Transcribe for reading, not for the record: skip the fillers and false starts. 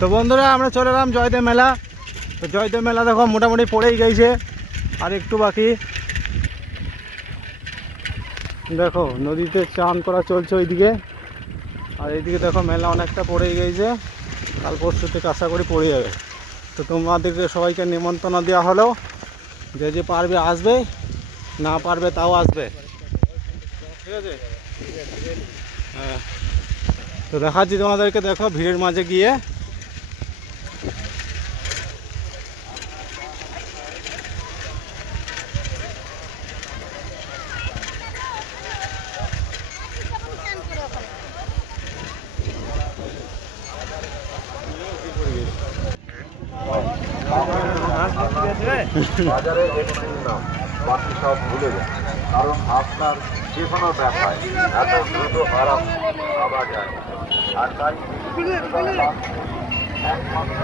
তো বন্ধুরা আমরা চলে এলাম জয়দেব মেলা। তো জয়দেব মেলা দেখো মোটামুটি পড়েই গেছে, আর একটু বাকি। দেখো নদীতে চান করা চলছে ওইদিকে, আর এইদিকে দেখো মেলা অনেকটা পড়েই গেছে, কাল পরশু থেকে আশা করি পড়ে যাবে। তো তোমাদেরকে সবাইকে নিমন্ত্রণ দেওয়া হলো, যে যে পারবে আসবে, না পারবে তাও আসবে, ঠিক আছে? হ্যাঁ, তো দেখাচ্ছি তোমাদেরকে, দেখো ভিড়ের মাঝে গিয়ে। বাজারে একটু নাম, বাকি সব ভুলে যান, কারণ আপনার যে কোনো ব্যাপার এত দ্রুত আরাম পাওয়া যায় না। আর তাই একমাত্র